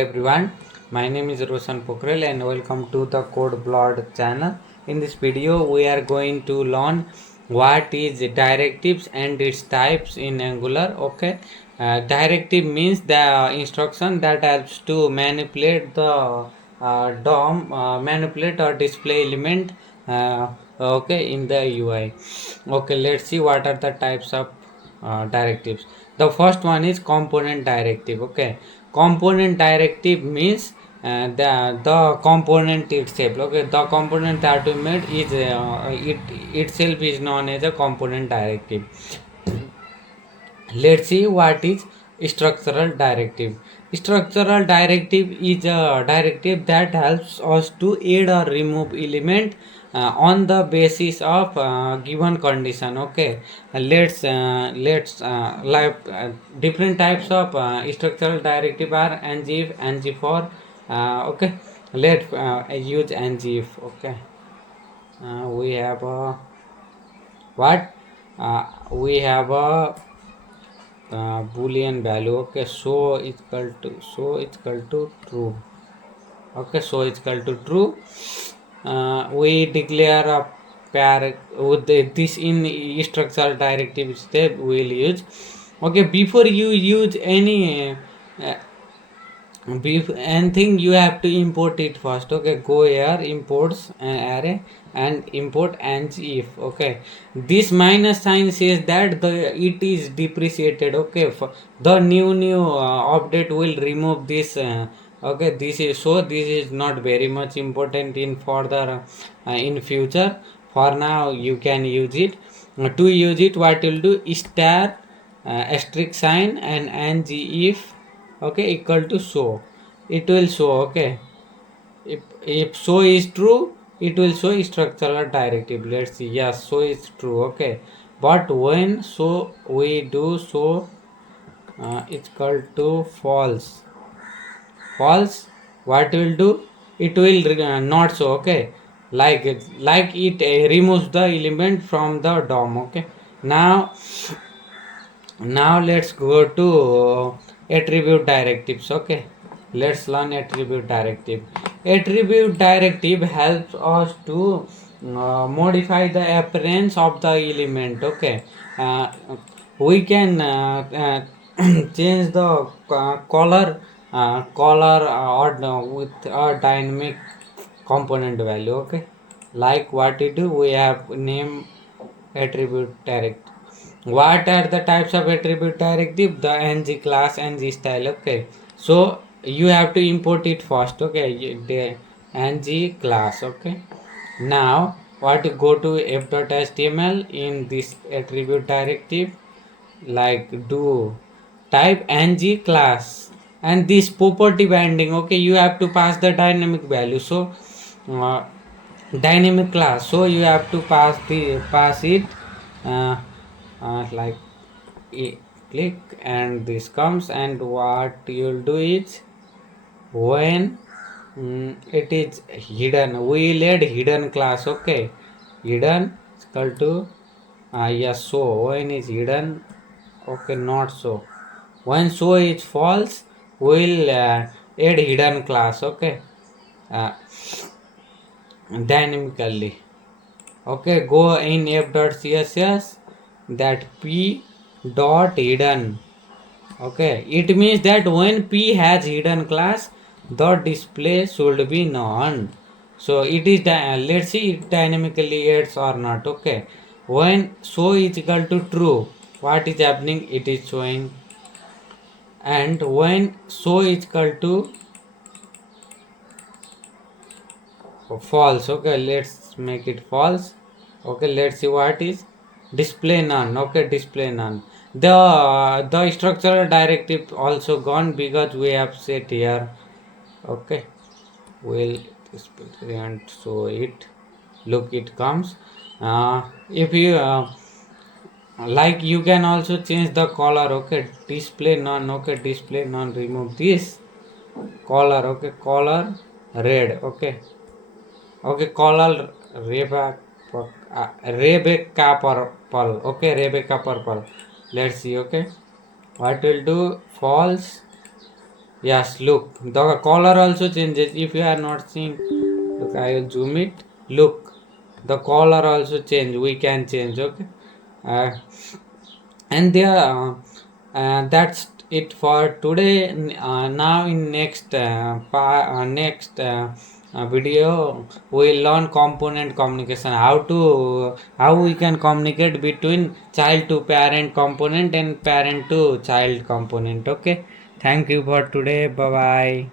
Everyone, my name is Roshan Pokhrel and welcome to the CodeBlood channel. In this video, we are going to learn what is directives and its types in Angular. Okay, directive means the instruction that helps to manipulate the DOM, manipulate or display element. Okay, in the UI. Okay, let's see what are the types of directives. The first one is component directive. Okay, component directive means the component itself. Okay, the component that we made is it itself is known as a component directive. Let's see what is structural directive. Structural directive is a directive that helps us to add or remove element on the basis of given condition. Okay, different types of structural directive are ngif, ngfor. Okay, let's use ngif. Okay, we have a what we have a boolean value. Okay, so it's equal to true. Okay, so it's equal to true. We declare a pair with this in structural directive step we will use. Okay, before you use any anything, you have to import it first. Okay, go here, imports array and import and if. Okay, this minus sign says that the it is depreciated. Okay, for the new update will remove this. Okay, this is not very much important in further in future. For now you can use it. To use it, what you'll do is star asterisk sign and if. Okay, equal to show, it will show. Okay, if show is true, it will show structural directive. Let's see. Yes, show is true. Okay, but when so we do show it's equal to false. What will do, it will not show. Okay, like it removes the element from the DOM. Okay, now let's go to attribute directives. Okay, let's learn attribute directive. Attribute directive helps us to modify the appearance of the element. Okay, uh, we can change the color or with a dynamic component value. Okay, like what we do, we have name attribute directive. What are the types of attribute directive? The ng class, ng style. Okay, so you have to import it first. Okay, the ng class. Okay, now what you go to f.html in this attribute directive, like do type ng class and this property binding. Okay, you have to pass the dynamic value. So uh, dynamic class, so you have to pass it uh, like click and this comes, and what you'll do is when it is hidden, we will add hidden class. Okay, hidden is equal to yes, so when is hidden. Okay, not so, when so is false, we'll add hidden class. Okay, uh, dynamically. Okay, go in f.css that p dot hidden. Okay, it means that when p has hidden class, the display should be none. So it is let's see it dynamically adds or not. Okay, when show is equal to true, what is happening, it is showing. And when show is equal to false. Okay, let's make it false. Okay, let's see what is display none. Okay, display none. The structural directive also gone because we have set here. Okay, we'll display and show it. Look, it comes. If you like, you can also change the color. Okay, display none. Okay, display none, remove this color. Okay, color red. Okay, color Rebecca purple. Okay, Rebecca purple. Let's see. Okay, what will do, false. Yes, look, the color also changes. If you are not seeing, look, I will zoom it. Look, the color also change. We can change. Okay, uh, and there, that's it for today. Now in next video, we'll learn component communication. How we can communicate between child to parent component and parent to child component. Okay. Thank you for today. Bye bye.